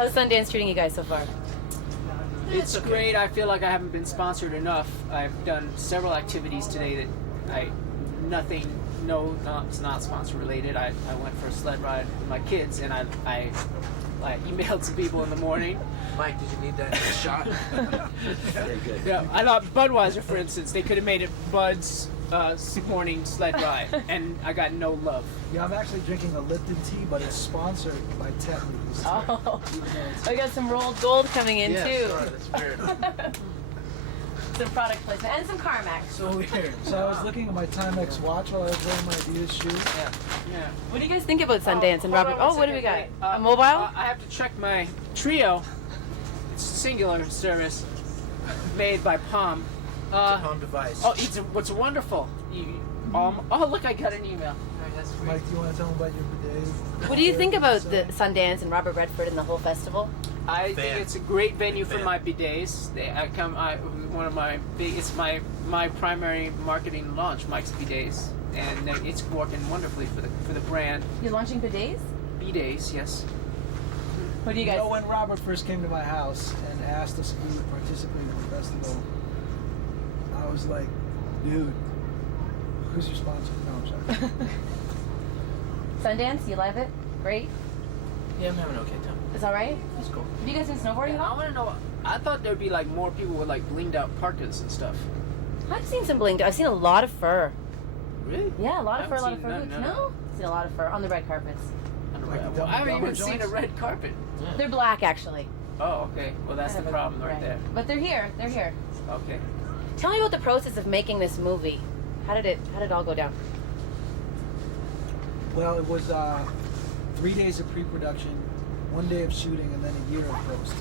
How's Sundance treating you guys so far? It's great. I feel like I haven't been sponsored enough. I've done several activities today that it's not sponsor related. I went for a sled ride with my kids, and I emailed some people in the morning. Mike, did you need that shot? Very good. Yeah, I thought Budweiser, for instance, they could have made it Bud's morning sled ride, and I got no love. Yeah, I'm actually drinking a Lipton tea, but it's sponsored by Tetley. Oh, we got some rolled gold coming in too. Sorry, that's weird. Some product placement and some Carmax. So weird. So I was looking at my Timex watch while I was wearing my Adidas shoes. Yeah. What do you guys think about Sundance and Robert? Hold on What do one we got? second. A mobile? I have to check my Trio. It's a singular service made by Palm. It's a home device. Oh, what's wonderful. Look, I got an email. That's great. Mike, do you want to tell them about your bidet? What do you think about the Sundance and Robert Redford and the whole festival? I think it's a great venue for my bidets. It's my primary marketing launch, Mike's Bidets, and it's working wonderfully for the brand. You're launching bidets? Bidets, yes. What do you guys? You know, when Robert first came to my house and asked us if we would participate in the festival, I was like, dude, who's your sponsor? No, I'm sorry. Sundance, you love it? Great? Yeah, I'm having an okay time. It's alright? It's cool. Have you guys been snowboarding at I all? want to know. I thought there'd be like more people with like blinged out parkas and stuff. I've seen some blinged. I've seen a lot of fur. Really? Yeah, a lot of fur, a lot of haven't fur seen boots. none. No? I've seen a lot of fur on the red carpets. Well, I haven't even seen a red carpet. Yeah. They're black, actually. Oh, okay. Well, that's the Kind of problem right there. But they're here. They're here. Okay. Tell me about the process of making this movie. How did it all go down? Well, it was 3 days of pre-production, 1 day of shooting, and then a year of post.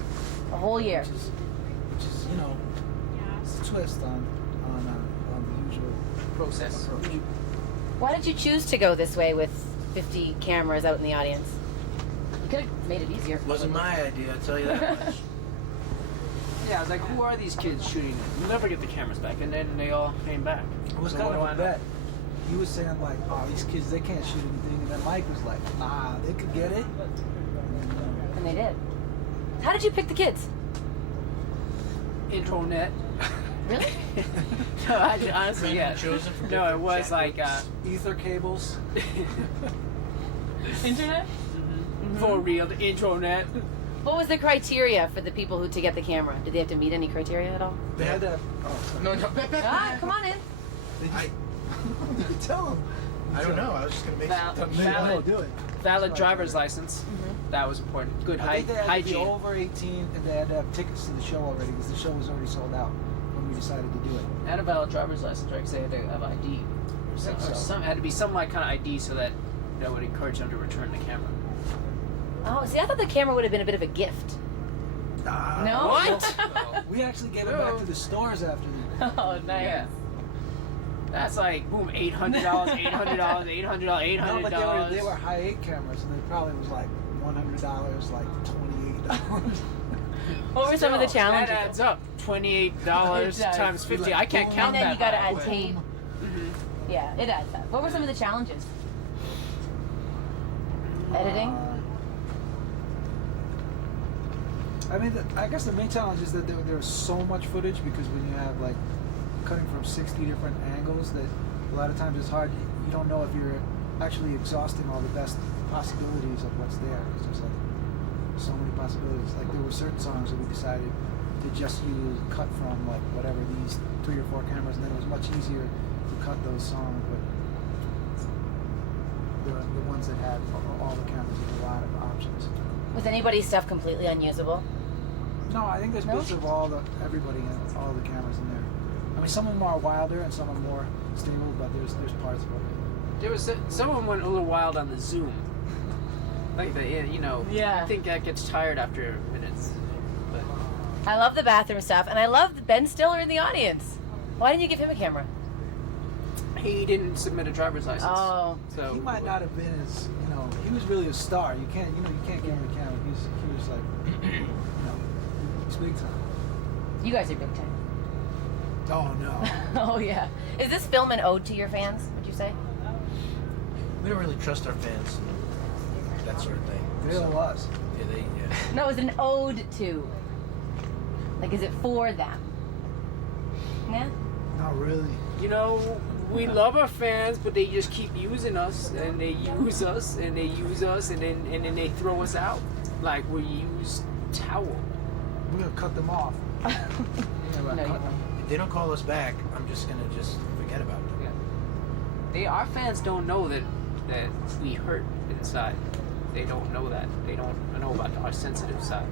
A whole year. Which is you know, it's a twist on the usual Process. approach. Why did you choose to go this way with 50 cameras out in the audience? You could have made it easier. Wasn't my idea, I'll tell you that much. Yeah, I was like, who are these kids shooting? We'll never get the cameras back, and then they all came back. It was So kind what of do a I know? bet. He was saying like, oh, these kids, they can't shoot anything. And then Mike was like, nah, they could get it. And they did. How did you pick the kids? Intronet. Really? No, honestly, yeah. Chosen from No, it different was chat like groups. Ether cables. Internet? For real, the intronet. What was the criteria for the people to get the camera? Did they have to meet any criteria at all? They had to. No. Ah, come on in. Tell them. I don't know. I was just gonna make Val- some valid- do it. Valid driver's license. That was important. Good I think they had to be hygiene. over 18 and they had to have tickets to the show already because the show was already sold out when we decided to do it. And a valid driver's license, right? Because they had to have ID. Had to be some like kind of ID so that would encourage them to return the camera. Oh, see, I thought the camera would have been a bit of a gift. No? What? We actually gave it back to the stores after the. Oh, nice. Yeah. That's like boom, $800, $800, $800, No, but $800. they were high 8 cameras and they probably was like $100, like $28. What were some of the Still, challenges? That adds up. $28 It does. times 50. I can't count And then that. you gotta by add the way. tape. Yeah, it adds up. What were some of the challenges? Editing? I mean, I guess the main challenge is that there's so much footage because when you have like cutting from 60 different angles, that a lot of times it's hard. You don't know if you're actually exhausting all the best possibilities of what's there because there's like so many possibilities. Like there were certain songs that we decided to just use cut from like whatever these 3 or 4 cameras, and then it was much easier to cut those songs with the ones that had all the cameras with a lot of options. Was anybody's stuff completely unusable? No, I think there's No? bits of everybody in all the cameras in there. I mean, some of them are wilder and some are more stable, but there's parts of it. There was someone went a little wild on the zoom. Like the Yeah. I think that gets tired after minutes. But I love the bathroom stuff, and I love Ben Stiller in the audience. Why didn't you give him a camera? he didn't submit a driver's license. Oh. So He might not have been as, he was really a star. You can't give him a camera. He was like, he's big time. You guys are big time. Oh no. Oh, yeah. Is this film an ode to your fans, would you say? We don't really trust our fans and that sort of thing. It really was. No, it was an ode to. Like, is it for them? Yeah. Not really. You know, we love our fans, but they just keep using us, and they use us, and they use us, and then they throw us out like we use towel. We're gonna cut them off. No, you won't. If they don't call us back, I'm just gonna forget about them. Yeah. Our fans don't know that we hurt inside. They don't know that. They don't know about our sensitive side.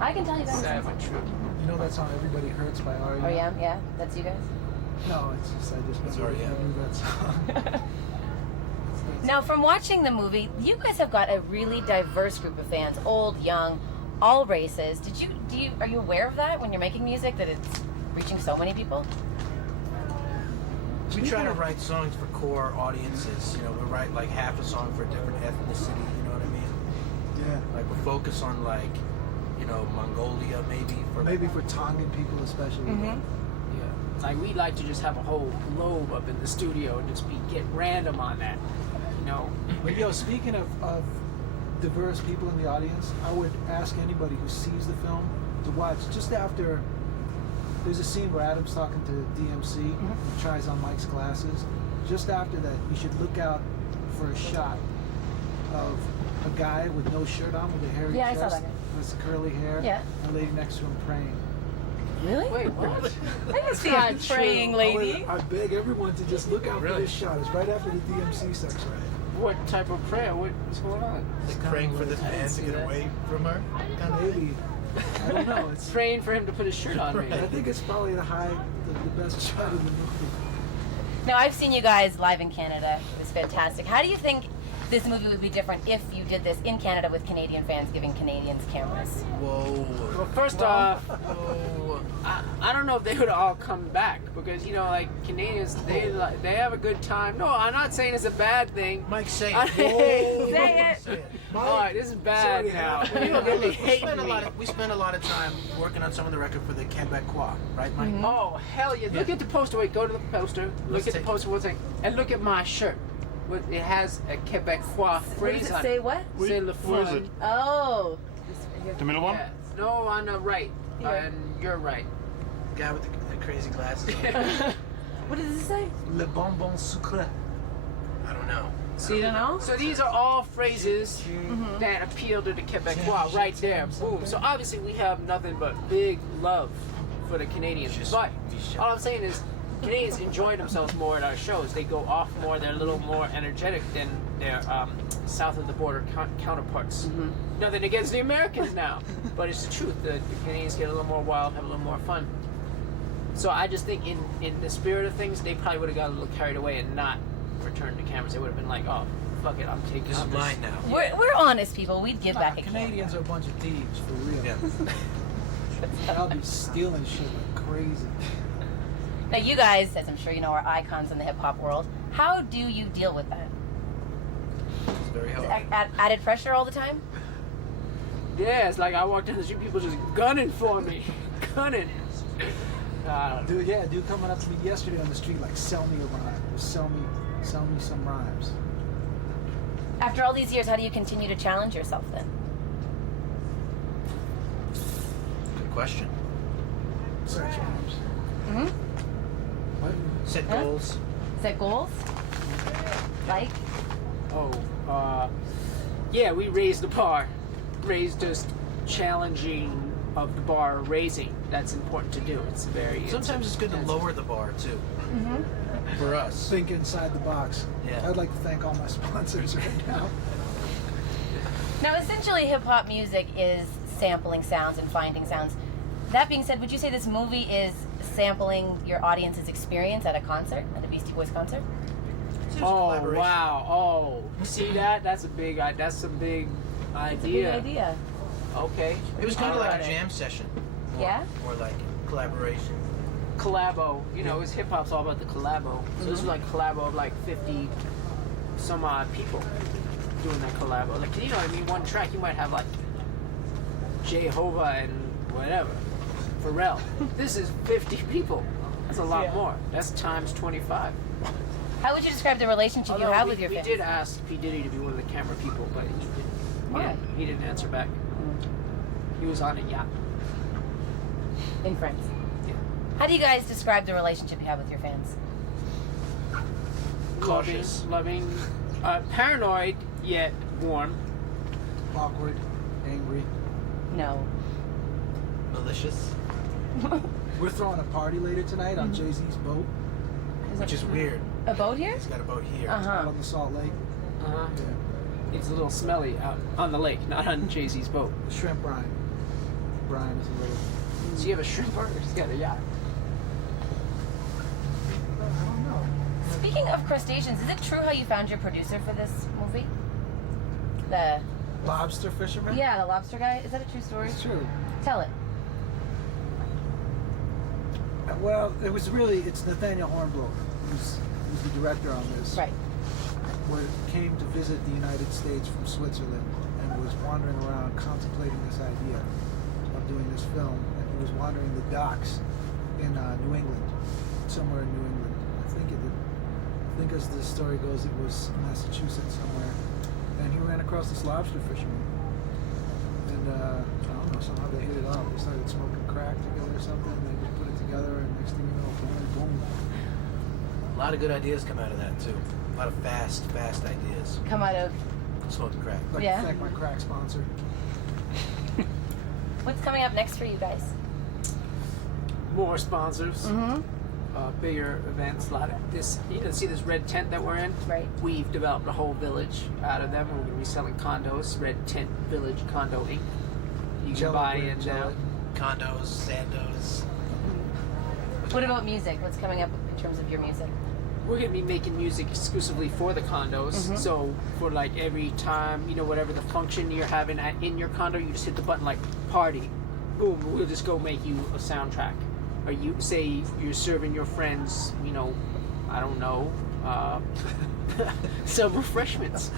I can tell you guys. Sad but true. You know that song "Everybody Hurts" by R.E.M.? R.E.M., yeah? That's you guys? No, it's just I just It's remember R.E.M. that song. Now, from watching the movie, you guys have got a really diverse group of fans, old, young, all races. Are you aware of that when you're making music, that it's reaching so many people? We try to write songs for core audiences. You know, we write like half a song for a different ethnicity. You know what I mean? Yeah. Like we focus on like, you know, Mongolia Maybe for Tongan people especially. Mm-hmm. Yeah. Like we like to just have a whole globe up in the studio and just get random on that. You know. But yo, speaking of diverse people in the audience, I would ask anybody who sees the film to watch just after. There's a scene where Adam's talking to DMC and tries on Mike's glasses. Just after that, you should look out for a shot of a guy with no shirt on, with a hairy Yeah, I chest, saw that guy. with curly hair, Yeah. and a lady next to him praying. Really? Wait, what? I didn't see a praying lady. I beg everyone to just look out for Really? this shot. It's right after the DMC sex riot. What type of prayer? What's going on? Like praying for this I didn't man to see get that. away from her. Maybe. I don't know. It's. Praying for him to put his shirt on me. I think it's probably the best shot in the movie. Now, I've seen you guys live in Canada. It was fantastic. How do you think this movie would be different if you did this in Canada with Canadian fans giving Canadians cameras? Whoa. Well, first off, Whoa. I don't know if they would all come back because you know, like Canadians, they have a good time. No, I'm not saying it's a bad thing. Mike, say I- it. Whoa. Say it. Say it. All right, this is bad Sorry, now. halfway. You don't get me We hating spent, me. we spent a lot of time working on some of the record for the Quebecois, right, Mike? Oh hell yeah! Look Yeah. at the poster. Wait, go to the poster. Let's Look at the take- poster. One thing, and look at my shirt. It has a Quebecois What phrase does it on say? it. What? C'est le Where is fun. it? Oh. The middle one? Yeah. No, on the right. Here. And you're right. Guy with the crazy glasses on. What does it say? Le bonbon sucré. I don't know. So you don't know? So these are all phrases that appeal to the Quebecois right there. Boom. So obviously we have nothing but big love for the Canadians. But all I'm saying is Canadians enjoy themselves more at our shows. They go off more. They're a little more energetic than their south of the border counterparts. Nothing against the Americans now, but it's the truth. The Canadians get a little more wild, have a little more fun. So I just think in the spirit of things, they probably would have got a little carried away and not returned the cameras. They would have been like, oh, fuck it, I'm taking This is I'm mine now. We're honest people. We'd give back a Canadians are a bunch of thieves, for real. Yeah. I'll be stealing shit like crazy. Now, you guys, as I'm sure you know, are icons in the hip hop world. How do you deal with that? It's very Is hard. it added pressure all the time? Yeah, it's like I walked down the street, people just gunning for me. Gunning. I don't know. Dude coming up to me yesterday on the street like, sell me a rhyme. Just sell me some rhymes. After all these years, how do you continue to challenge yourself then? Good question. Search rhymes. Mm-hmm. What? Set Huh? goals. Set goals? Like? Yeah, we raised the bar. Raised just challenging of the bar raising. That's important to do. It's very. Sometimes it's good to lower the bar too. Mm-hmm. For us. Think inside the box. Yeah. I'd like to thank all my sponsors right now. Now, essentially, hip hop music is sampling sounds and finding sounds. That being said, would you say this movie is sampling your audience's experience at a concert, at a Beastie Boys concert? It's a Oh collaboration. wow! Oh, see that? That's a big idea. It's a big idea. Okay. It was kind of I like got a it. jam session. Yeah? Or like collaboration. Collabo. You know, it's hip hop's all about the collabo. So this is like collabo of like 50 some odd people doing that collabo. Like, you know what I mean? One track you might have like Jehovah and whatever. Pharrell. This is 50 people. That's a lot Yeah. more. That's times 25. How would you describe the relationship you Although have we, with your we fans? did ask P. Diddy to be one of the camera people, but he didn't. Why? He didn't answer back. He was on a yacht. In France. Yeah. How do you guys describe the relationship you have with your fans? Cautious, loving, paranoid yet warm. Awkward, angry. No. Malicious, We're throwing a party later tonight on Mm-hmm. Jay-Z's boat which is weird. A boat here? He's got a boat here. Uh out huh. on the Salt Lake. Uh-huh. Yeah. It's a little smelly out on the lake, not on Jay-Z's boat. The shrimp brine. Brine is a little. So you have a shrimp or he's got a yacht? I don't know. Speaking of crustaceans, is it true how you found your producer for this movie? The Lobster fisherman? yeah, the lobster guy. Is that a true story? It's true. Tell it. Well, it's Nathaniel Hornblower who's the director on this. Right. Came to visit the United States from Switzerland and was wandering around contemplating this idea of doing this film. And he was wandering the docks in New England, somewhere in New England. I think as the story goes, it was Massachusetts somewhere. And he ran across this lobster fisherman. And I don't know, somehow they hit it off. They started smoking crack together or something. They just put it together, and next thing you know, boom, boom. A lot of good ideas come out of that too. A lot of fast ideas. Come out of Smoking crack. I'd like Yeah. to thank my crack sponsor. what's coming up next for you guys? More sponsors, Mm-hmm. bigger events. A lot of this. You can see this red tent that we're in. Right. We've developed a whole village out of them. We're going to be selling condos. Red Tent Village Condo Inc. You can Jello buy bread, in jello. Condos, Sandos. What about music? What's coming up in terms of your music? We're going to be making music exclusively for the condos. Mhm. So for like every time, whatever the function you're having in your condo, you just hit the button like party. Boom, we'll just go make you a soundtrack. Or you say you're serving your friends, I don't know, some refreshments.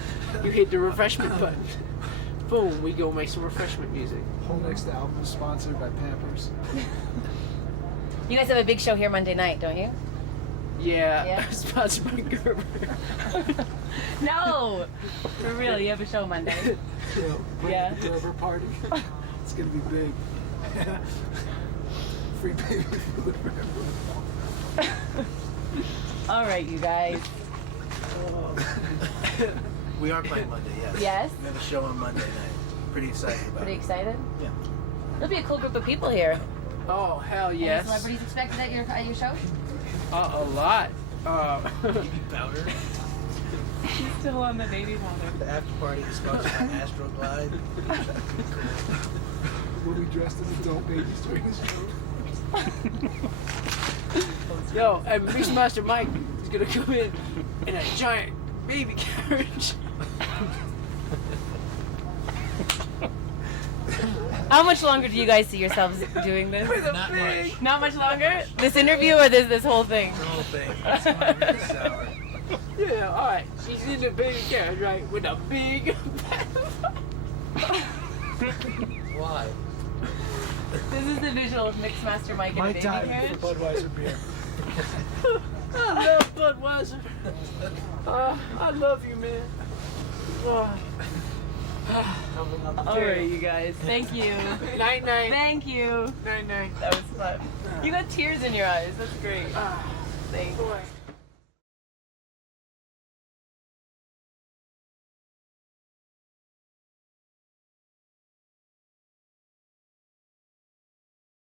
You hit the refreshment button. Boom, we go make some refreshment music. Whole next album is sponsored by Pampers. You guys have a big show here Monday night, don't you? Yeah, Yeah. sponsored by Gerber. No, for real. You have a show Monday. Yeah. The Gerber party. It's gonna be big. Free baby food for everyone. All right, you guys. We are playing Monday, yes. Yes? We have a show on Monday night. Pretty excited about Pretty it. excited. Yeah. There'll be a cool group of people here. Oh, hell Any yes. celebrities expected at your show? A lot. Baby powder. She's still on the baby powder. The after party is sponsored by Astroglide. We'll be dressed as adult babies during this show. Yo, and Mixmaster Mike is gonna come in a giant baby carriage. How much longer do you guys see yourselves doing this? With a Not big. much. Not much longer? This interview or this whole thing? The whole thing. It's gonna be really sour. Yeah, alright. She's in the baby carriage, right? With a big. Why? This is the visual of Mixmaster Mike in a My baby time carriage. for Budweiser beer. I love Budweiser. I love you, man. All right, you guys. Thank you. Night night. Thank you. Night night. That was fun. You got tears in your eyes. That's great. Thanks. Boy.